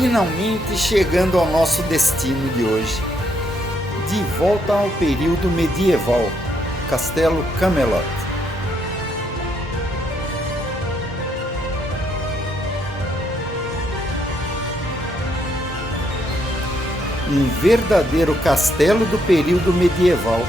Finalmente chegando ao nosso destino de hoje. De volta ao período medieval, Castelo Camelot. Um verdadeiro castelo do período medieval.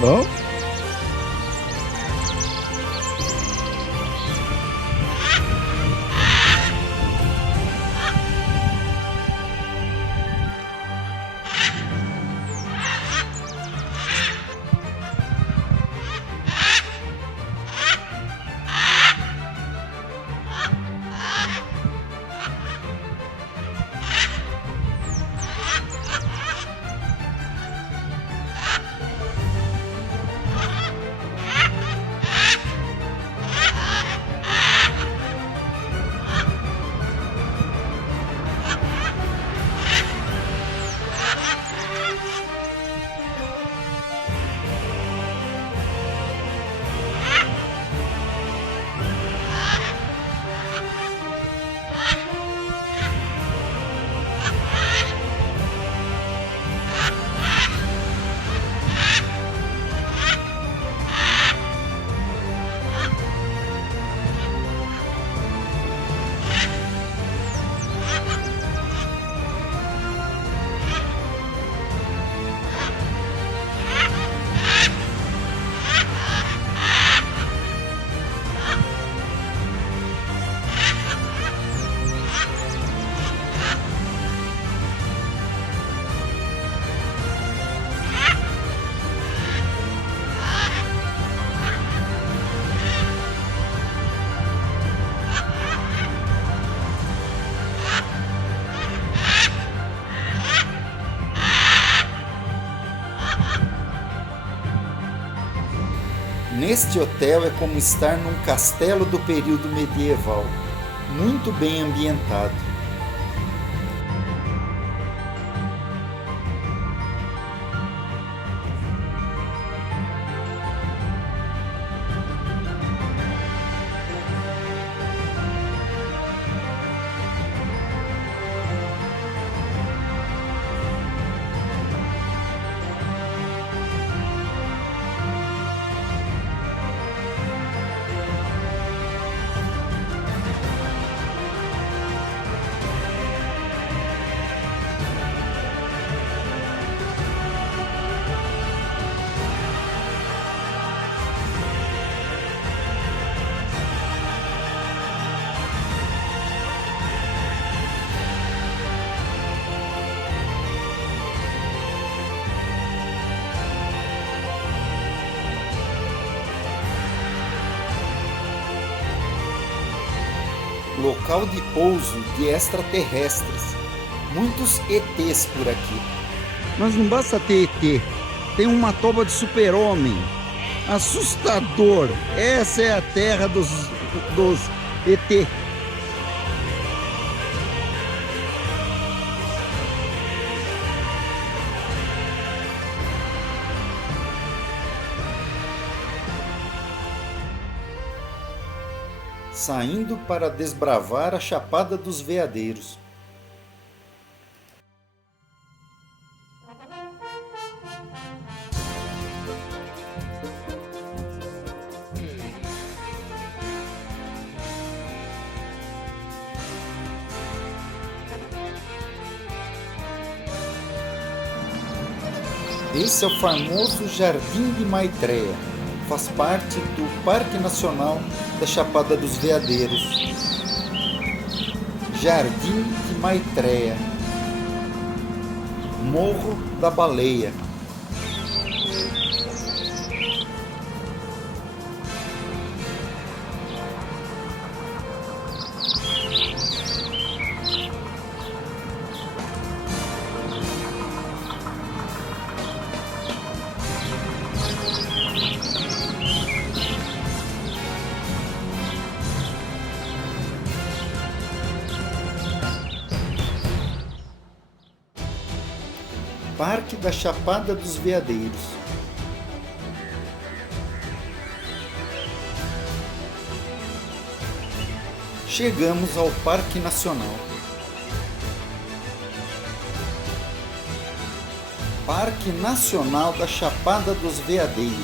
Bom? Neste hotel é como estar num castelo do período medieval, muito bem ambientado. Local de pouso de extraterrestres. Muitos ETs por aqui. Mas não basta ter ET. tem uma toba de super-homem. Assustador. Essa é a terra dos ET. Saindo para desbravar a Chapada dos Veadeiros. Esse é o famoso Jardim de Maitreya. Faz parte do Parque Nacional da Chapada dos Veadeiros. Jardim de Maitreya. Morro da Baleia. Parque da Chapada dos Veadeiros. Chegamos ao Parque Nacional. Parque Nacional da Chapada dos Veadeiros,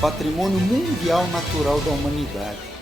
Patrimônio Mundial Natural da Humanidade.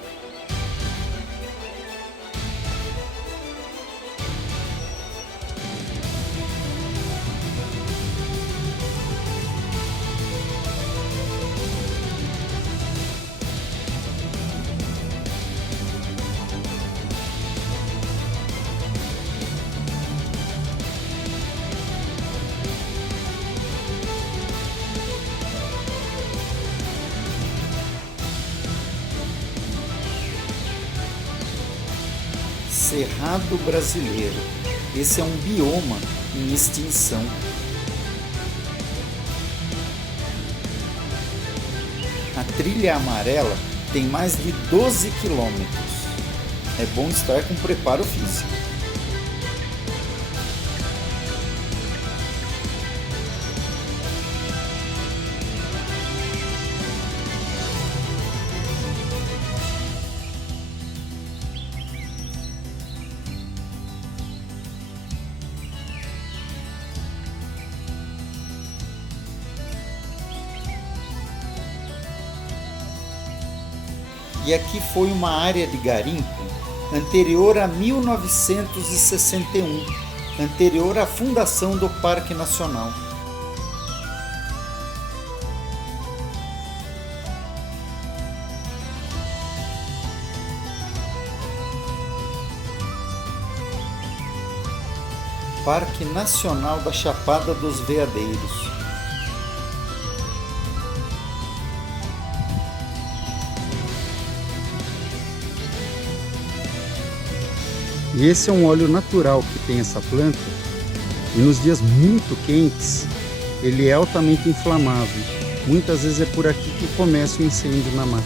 Cerrado brasileiro. Esse é um bioma em extinção. A trilha amarela tem mais de 12 quilômetros. É bom estar com preparo físico. E aqui foi uma área de garimpo anterior a 1961, anterior à fundação do Parque Nacional. Parque Nacional da Chapada dos Veadeiros. E esse é um óleo natural que tem essa planta, e nos dias muito quentes ele é altamente inflamável. Muitas vezes é por aqui que começa o incêndio na mata.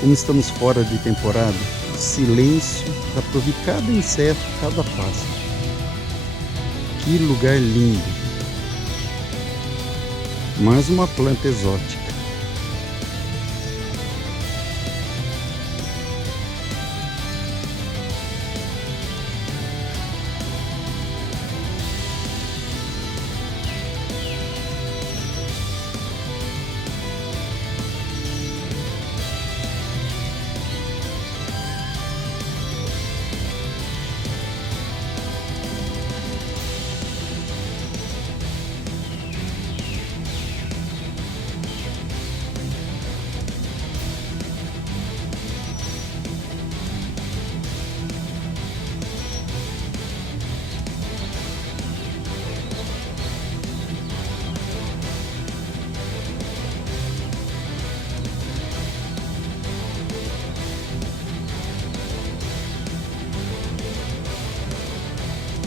Como estamos fora de temporada, silêncio para ouvir cada inseto, cada pássaro. Que lugar lindo! Mais uma planta exótica.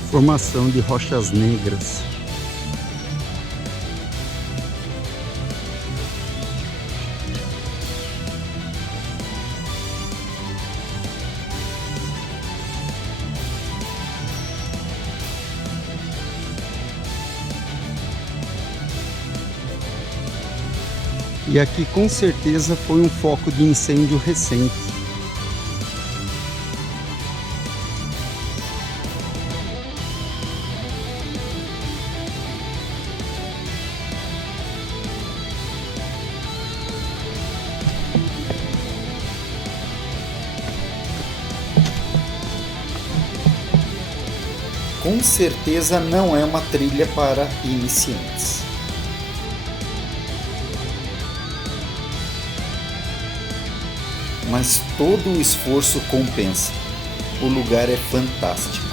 Formação de rochas negras. E aqui com certeza foi um foco de incêndio recente. Com certeza não é uma trilha para iniciantes. Mas todo o esforço compensa. O lugar é fantástico.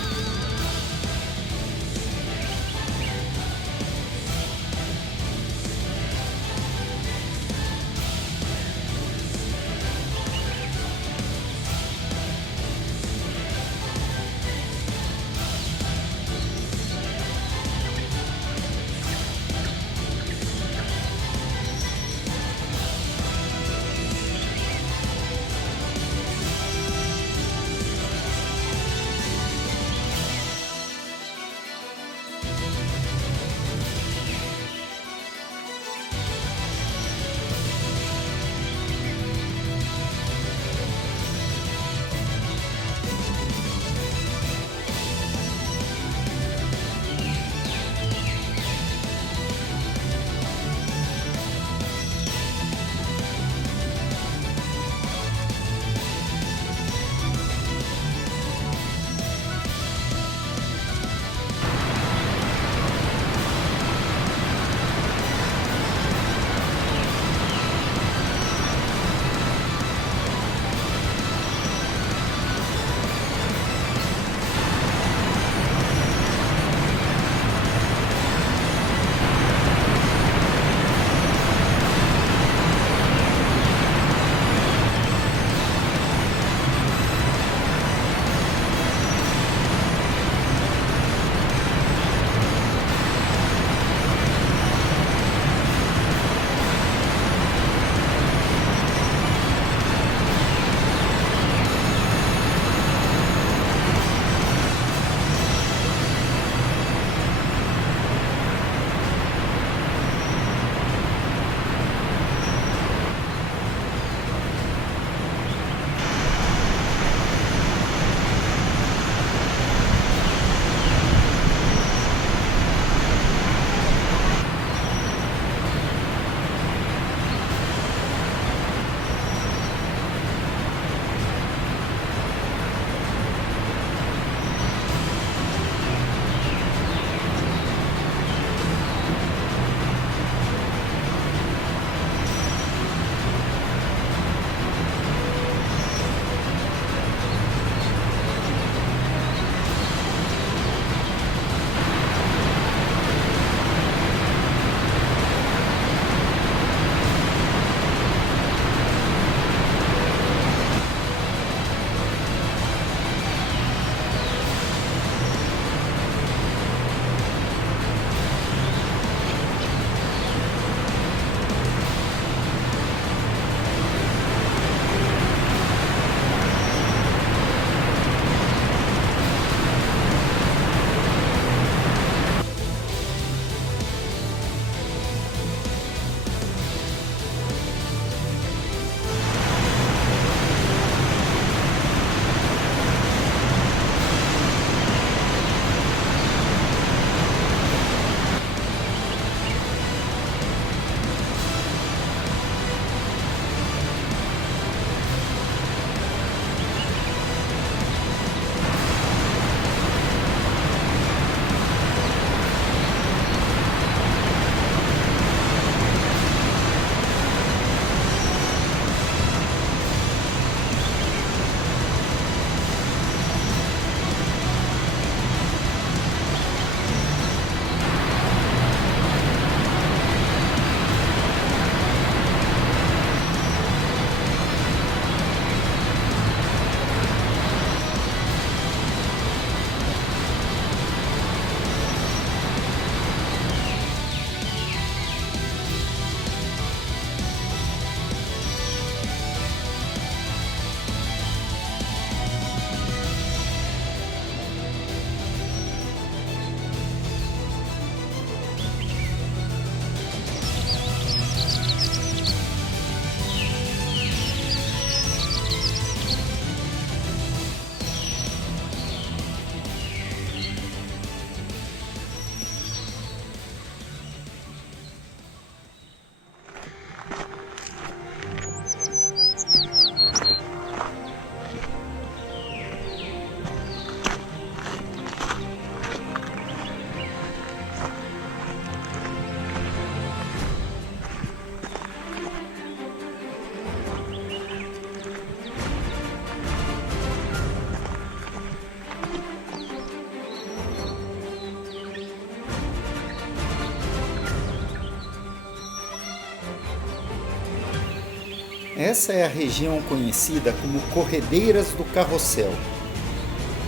Essa é a região conhecida como Corredeiras do Carrossel.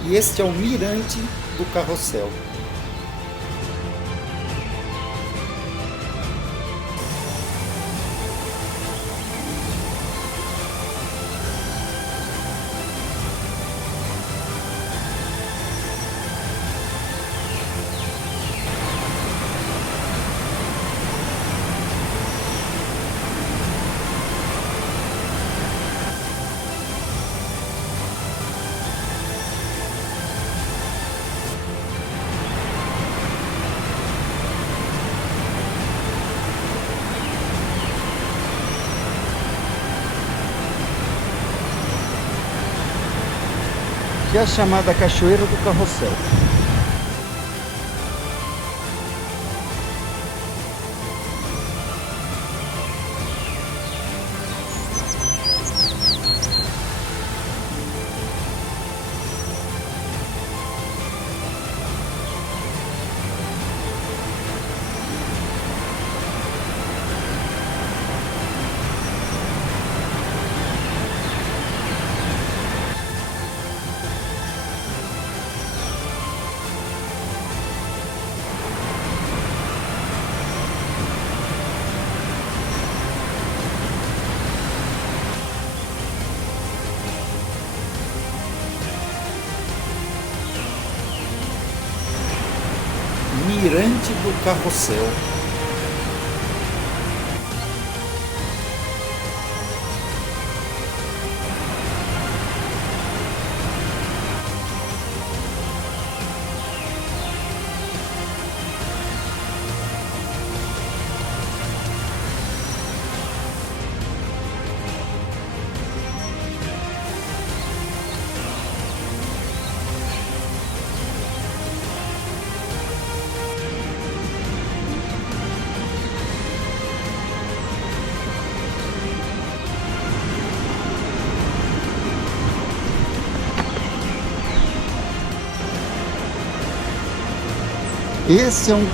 E este é o mirante do Carrossel. Que é a chamada Cachoeira do Carrossel. Mirante do Carrossel. Esse é um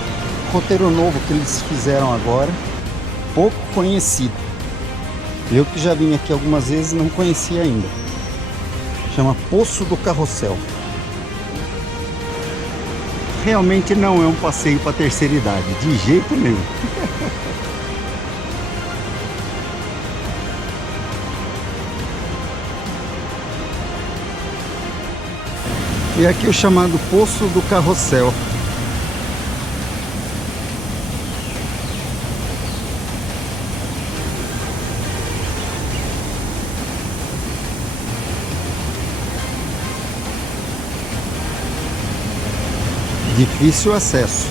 roteiro novo que eles fizeram agora, pouco conhecido. Eu que já vim aqui algumas vezes não conhecia ainda. Chama Poço do Carrossel. Realmente não é um passeio para terceira idade, de jeito nenhum. E aqui o chamado Poço do Carrossel. Difícil acesso.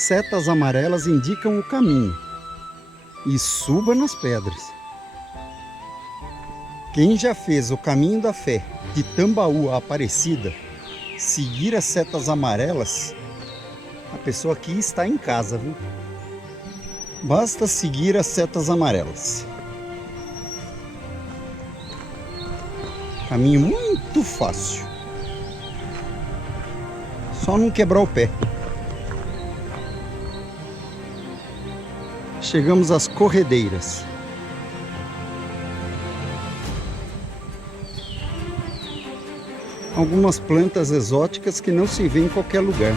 Setas amarelas indicam o caminho. E suba nas pedras. Quem já fez o caminho da fé de Tambaú a Aparecida, seguir as setas amarelas, a pessoa aqui está em casa, viu? Basta seguir as setas amarelas. Caminho muito fácil. Só não quebrar o pé. Chegamos às corredeiras. Algumas plantas exóticas que não se vê em qualquer lugar.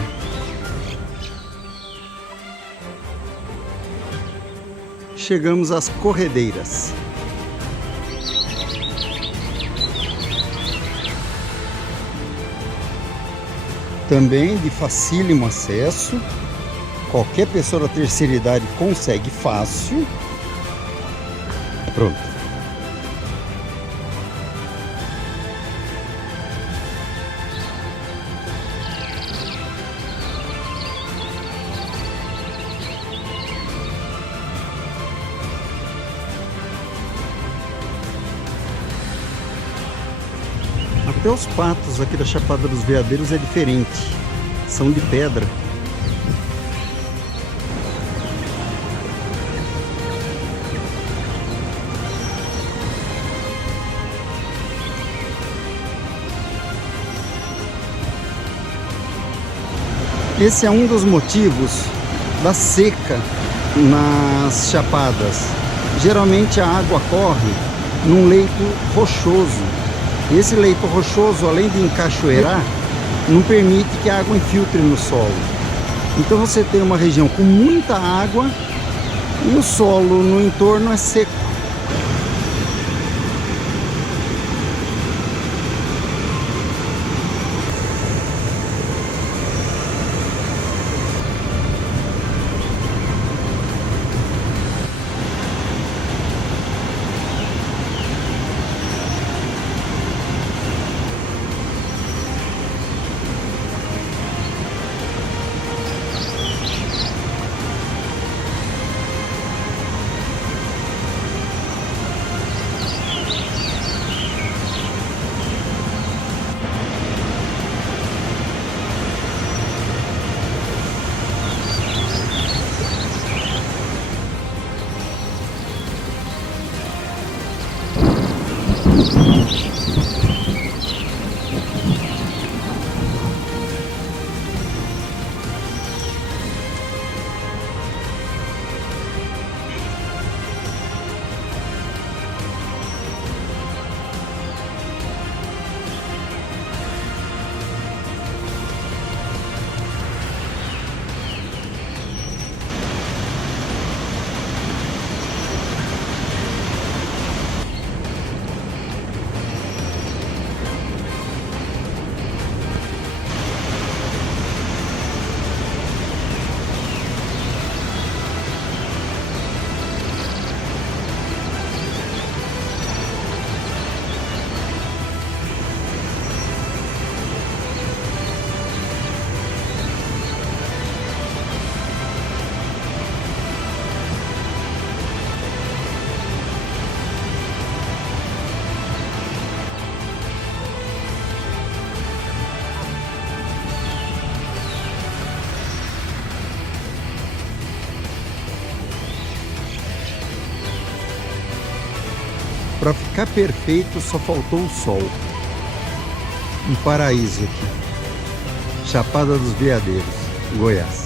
Chegamos às corredeiras. Também de facílimo acesso. Qualquer pessoa da terceira idade consegue fácil. Pronto. Até os patos aqui da Chapada dos Veadeiros é diferente. São de pedra. Esse é um dos motivos da seca nas chapadas. Geralmente a água corre num leito rochoso. Esse leito rochoso, além de encachoeirar, não permite que a água infiltre no solo. Então você tem uma região com muita água e o solo no entorno é seco. Para ficar perfeito só faltou o sol. Um paraíso aqui. Chapada dos Veadeiros, Goiás.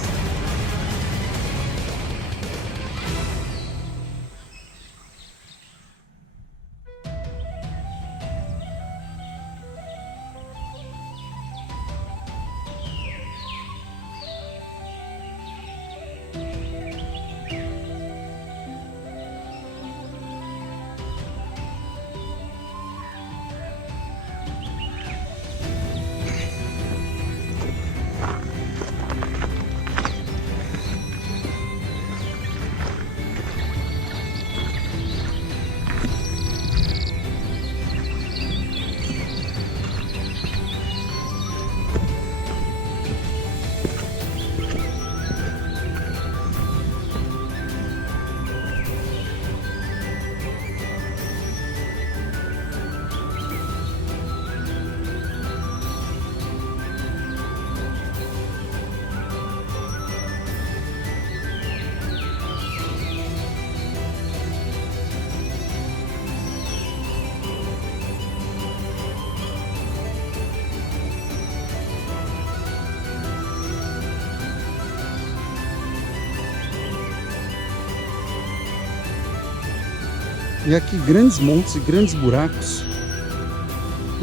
E aqui grandes montes e grandes buracos.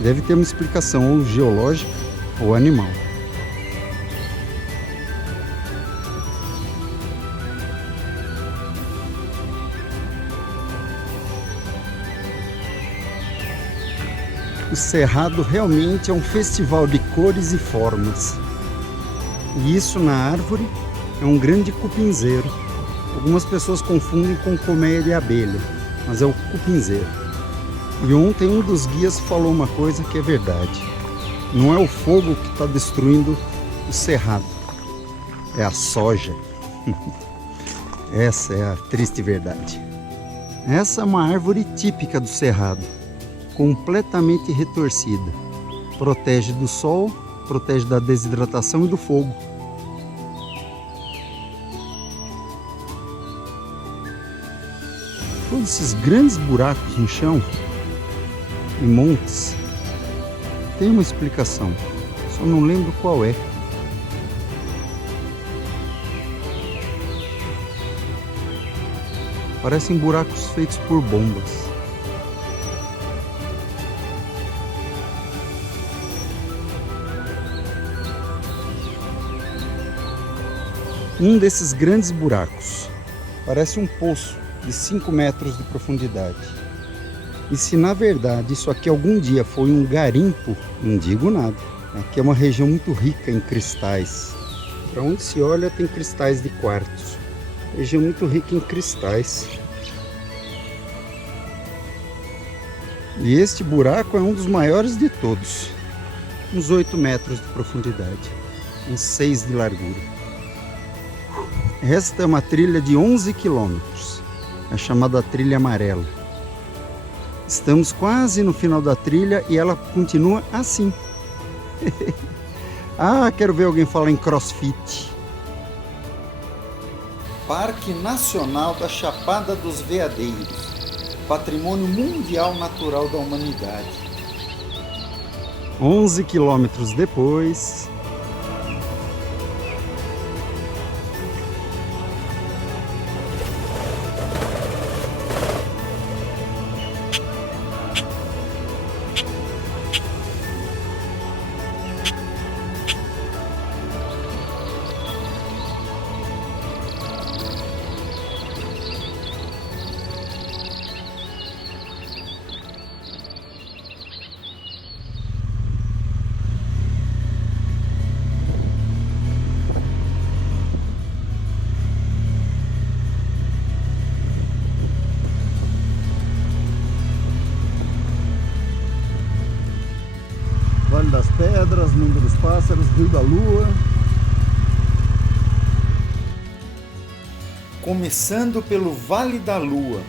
Deve ter uma explicação ou geológica ou animal. O Cerrado realmente é um festival de cores e formas. E isso na árvore é um grande cupinzeiro. Algumas pessoas confundem com colmeia de abelha, mas é o cupinzeiro. E ontem um dos guias falou uma coisa que é verdade. Não é o fogo que está destruindo o cerrado, é a soja. Essa é a triste verdade. Essa é uma árvore típica do cerrado, completamente retorcida. Protege do sol, protege da desidratação e do fogo. Todos esses grandes buracos no chão e montes tem uma explicação, só não lembro qual é. Parecem buracos feitos por bombas. Um desses grandes buracos parece um poço de 5 metros de profundidade. E se na verdade isso aqui algum dia foi um garimpo, não digo nada. Aqui é uma região muito rica em cristais. Para onde se olha tem cristais de quartzo. Região muito rica em cristais. E este buraco é um dos maiores de todos. Uns 8 metros de profundidade. Uns 6 de largura. Esta é uma trilha de 11 quilômetros. É chamada Trilha Amarela. Estamos quase no final da trilha e ela continua assim. Ah, quero ver alguém falar em CrossFit. Parque Nacional da Chapada dos Veadeiros, Patrimônio Mundial Natural da Humanidade. 11 quilômetros depois. Vale das Pedras, Mundo dos Pássaros, Rio da Lua. Começando pelo Vale da Lua,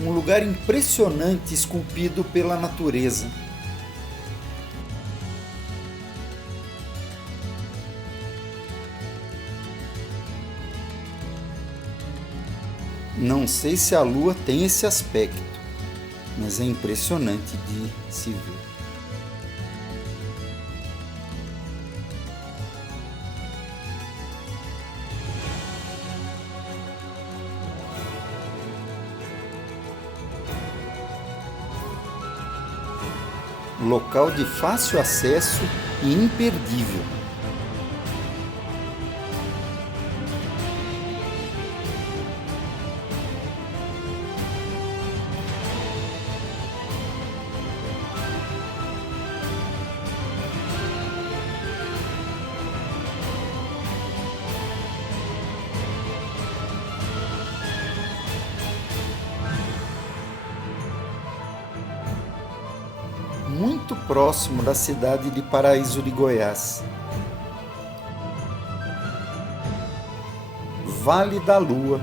um lugar impressionante esculpido pela natureza. Não sei se a Lua tem esse aspecto, mas é impressionante de se ver. Local de fácil acesso e imperdível. Muito próximo da cidade de Paraíso de Goiás. Vale da Lua.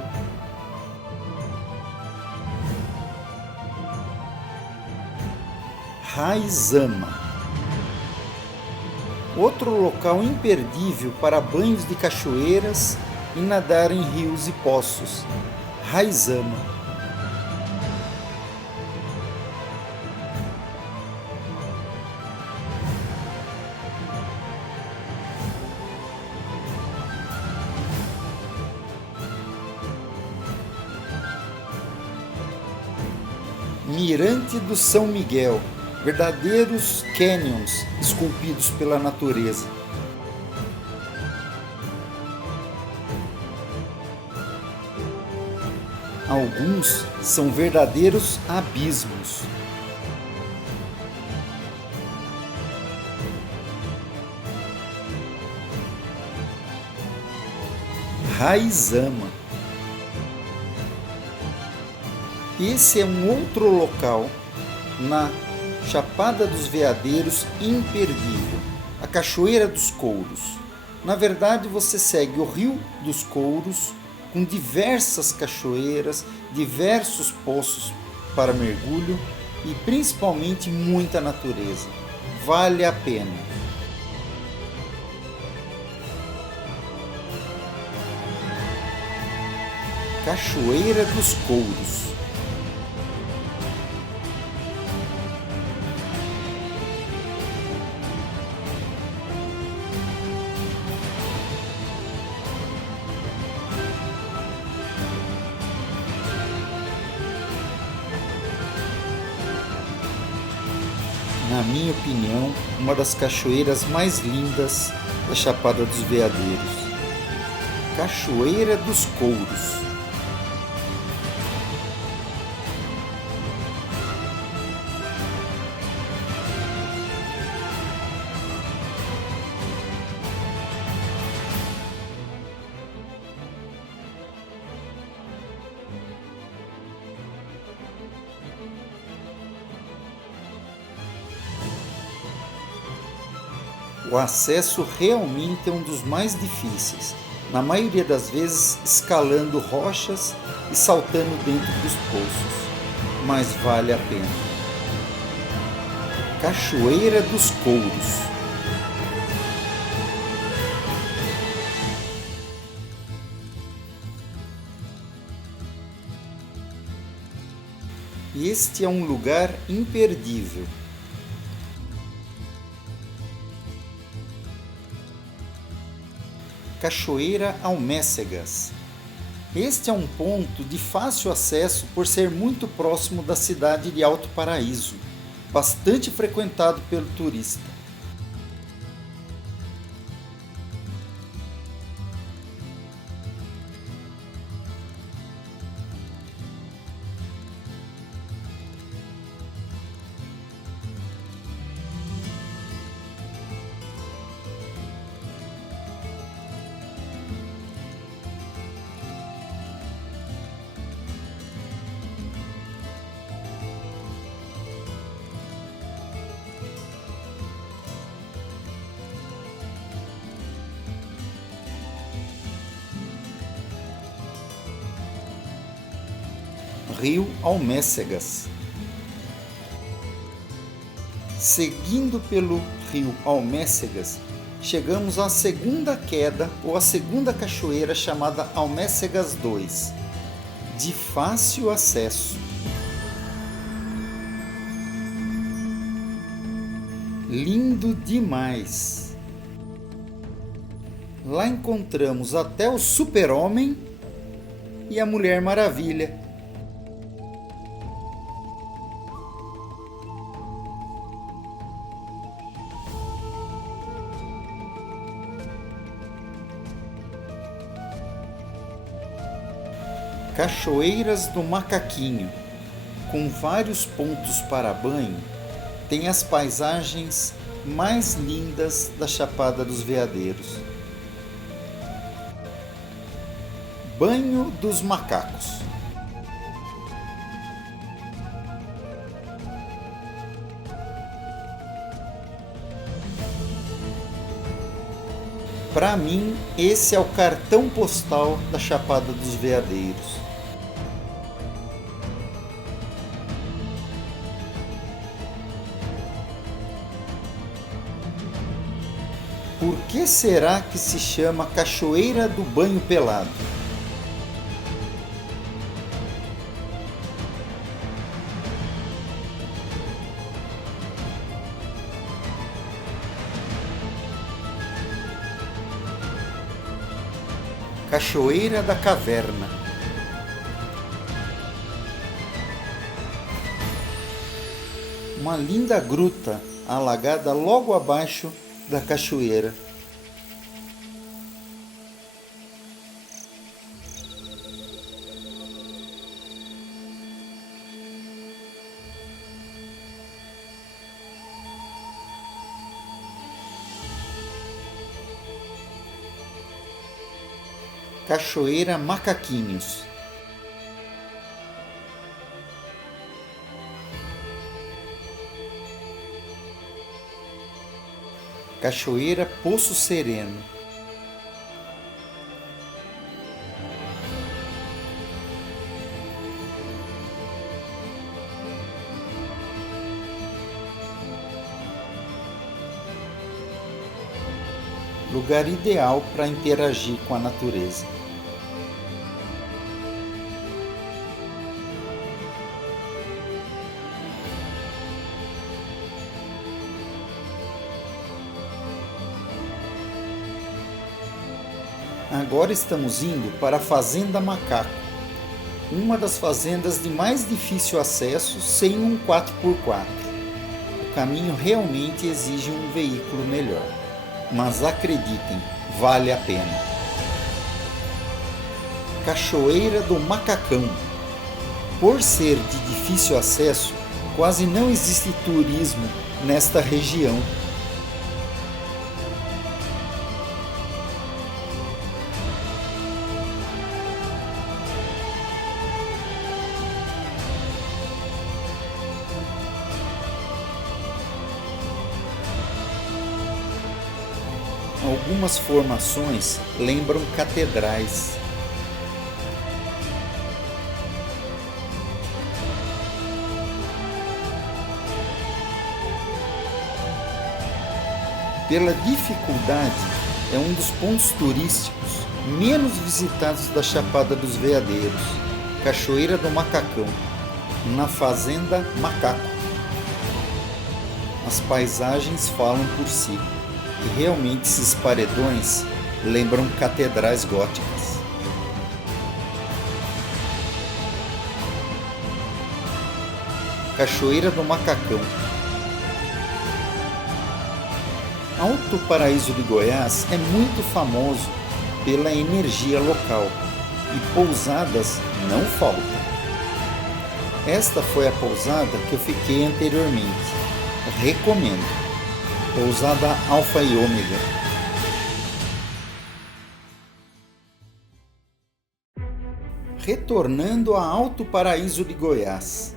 Raizama. Outro local imperdível para banhos de cachoeiras e nadar em rios e poços. Raizama. Mirante do São Miguel, verdadeiros canyons esculpidos pela natureza. Alguns são verdadeiros abismos. Raizama. Esse é um outro local na Chapada dos Veadeiros imperdível, a Cachoeira dos Couros. Na verdade, você segue o Rio dos Couros com diversas cachoeiras, diversos poços para mergulho e principalmente muita natureza. Vale a pena. Cachoeira dos Couros. Na minha opinião, uma das cachoeiras mais lindas da Chapada dos Veadeiros. Cachoeira dos Couros. O acesso realmente é um dos mais difíceis, na maioria das vezes escalando rochas e saltando dentro dos poços, mas vale a pena. Cachoeira dos Couros. Este é um lugar imperdível. Cachoeira Almécegas. Este é um ponto de fácil acesso por ser muito próximo da cidade de Alto Paraíso, bastante frequentado pelo turista. Rio Almécegas. Seguindo pelo rio Almécegas, chegamos à segunda queda ou à segunda cachoeira chamada Almécegas 2, de fácil acesso. Lindo demais! Lá encontramos até o Super-Homem e a Mulher Maravilha. Cachoeiras do Macaquinho, com vários pontos para banho, tem as paisagens mais lindas da Chapada dos Veadeiros. Banho dos Macacos. Para mim, esse é o cartão postal da Chapada dos Veadeiros. Por que será que se chama Cachoeira do Banho Pelado? Cachoeira da Caverna. uma linda gruta alagada logo abaixo da cachoeira. Cachoeira Macaquinhos. Cachoeira Poço Sereno. Lugar ideal para interagir com a natureza. Agora estamos indo para a Fazenda Macaco, uma das fazendas de mais difícil acesso sem um 4x4. O caminho realmente exige um veículo melhor, mas acreditem, vale a pena. Cachoeira do Macacão. Por ser de difícil acesso, quase não existe turismo nesta região. Algumas formações lembram catedrais. Pela dificuldade, é um dos pontos turísticos menos visitados da Chapada dos Veadeiros, Cachoeira do Macacão, na Fazenda Macaco. As paisagens falam por si. E realmente esses paredões lembram catedrais góticas. Cachoeira do Macacão. Alto Paraíso de Goiás é muito famoso pela energia local e pousadas não faltam. Esta foi a pousada que eu fiquei anteriormente. Recomendo. Pousada Alfa e Ômega. Retornando a Alto Paraíso de Goiás.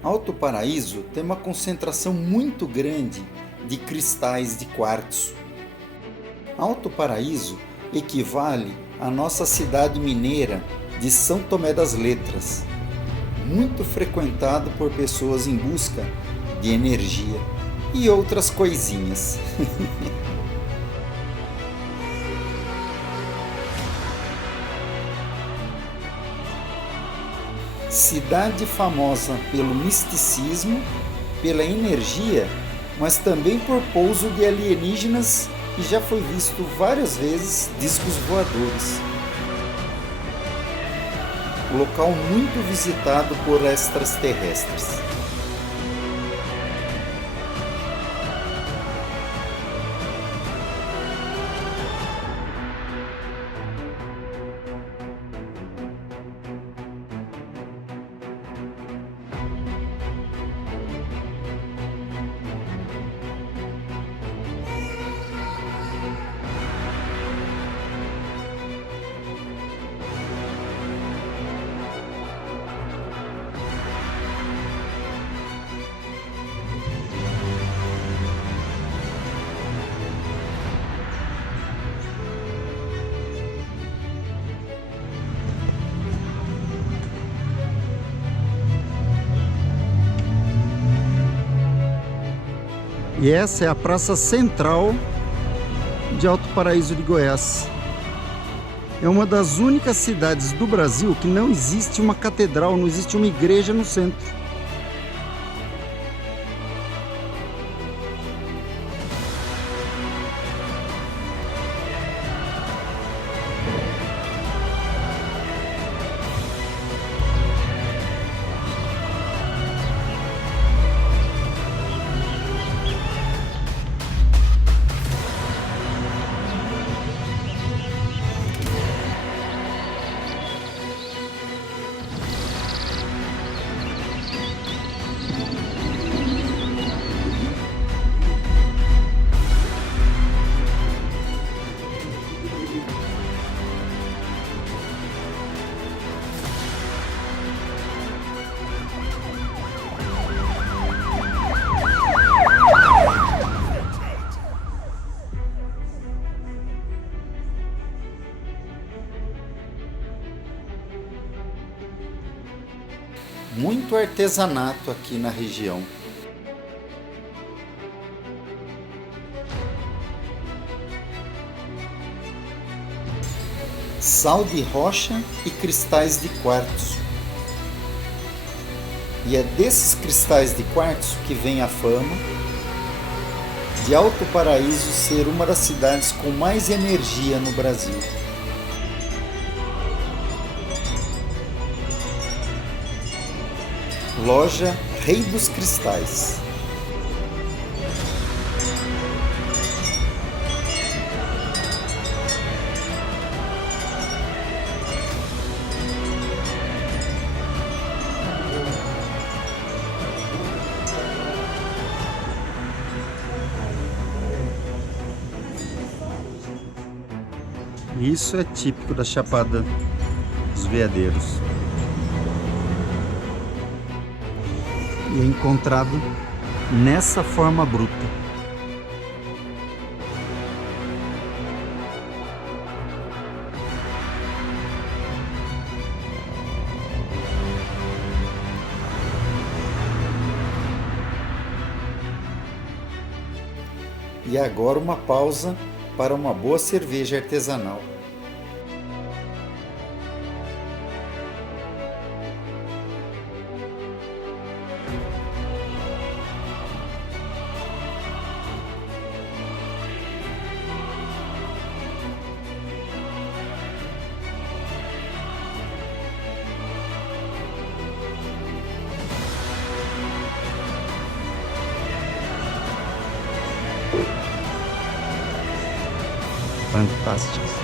Alto Paraíso tem uma concentração muito grande de cristais de quartzo. Alto Paraíso equivale à nossa cidade mineira de São Tomé das Letras, muito frequentado por pessoas em busca de energia e outras coisinhas. Cidade famosa pelo misticismo, pela energia, mas também por pouso de alienígenas e já foi visto várias vezes discos voadores. Local muito visitado por extraterrestres. E essa é a praça central de Alto Paraíso de Goiás. É uma das únicas cidades do Brasil que não existe uma catedral, não existe uma igreja no centro. muito artesanato aqui na região. Sal de rocha e cristais de quartzo. E é desses cristais de quartzo que vem a fama de Alto Paraíso ser uma das cidades com mais energia no Brasil. Loja Rei dos Cristais. Isso é típico da Chapada dos Veadeiros. E é encontrado nessa forma bruta. E agora uma pausa para uma boa cerveja artesanal. Fantásticos.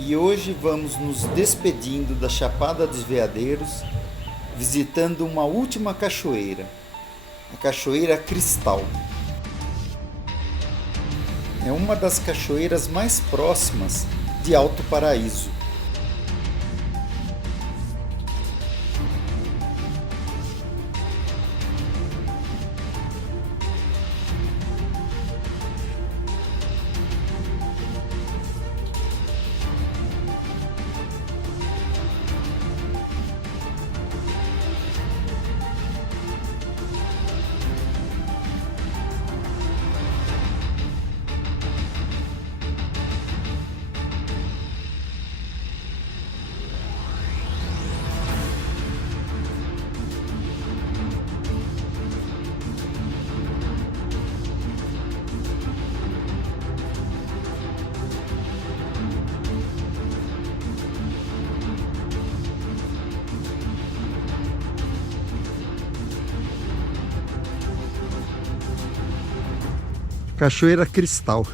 E hoje vamos nos despedindo da Chapada dos Veadeiros, visitando uma última cachoeira, a Cachoeira Cristal. É uma das cachoeiras mais próximas de Alto Paraíso. Cachoeira Cristal.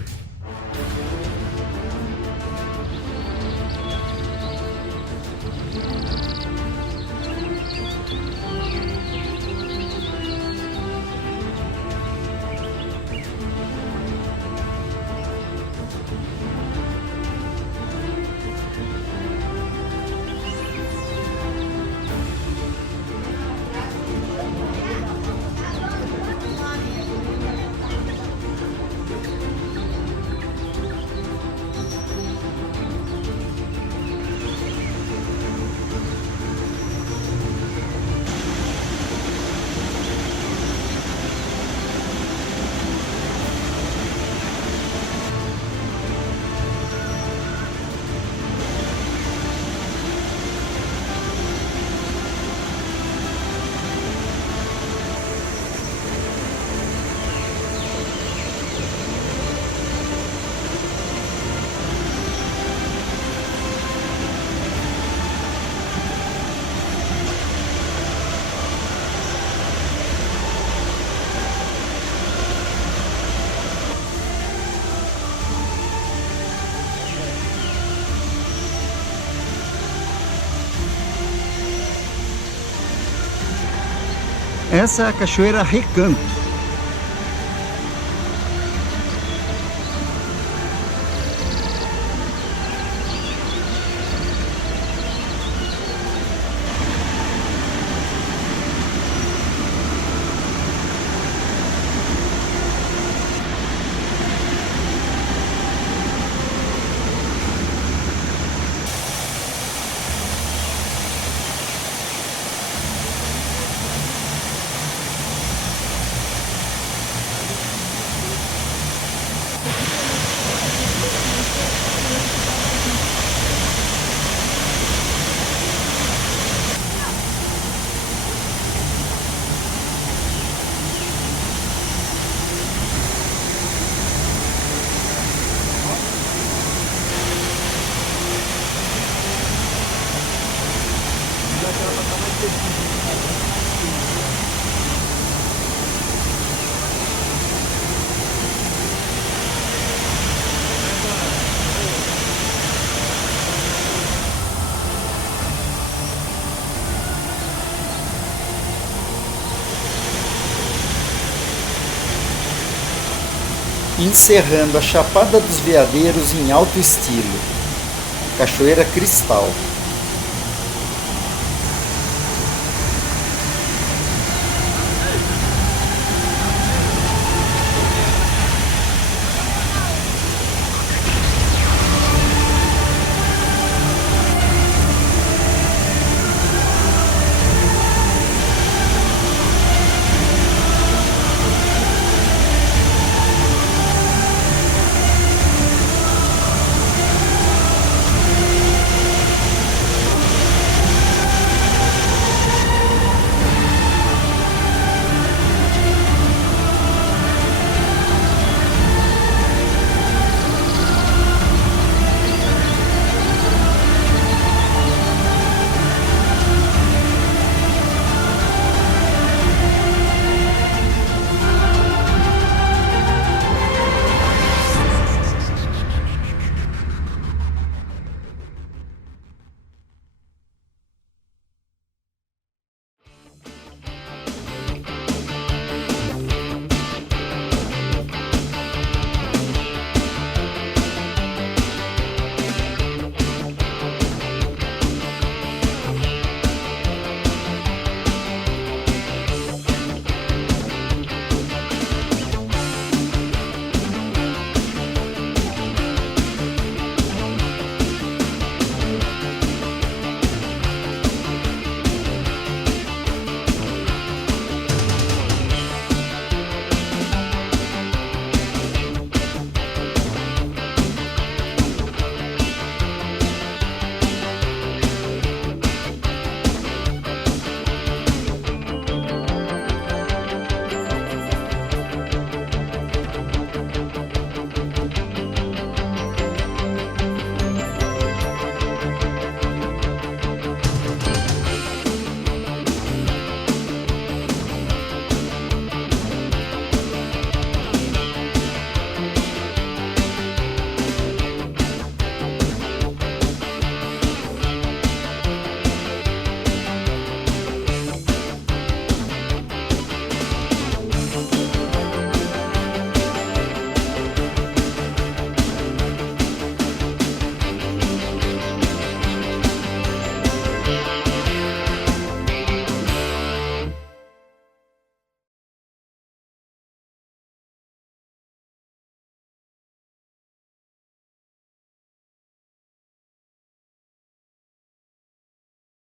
Essa é a Cachoeira Recanto. Encerrando a Chapada dos Veadeiros em alto estilo. Cachoeira Cristal.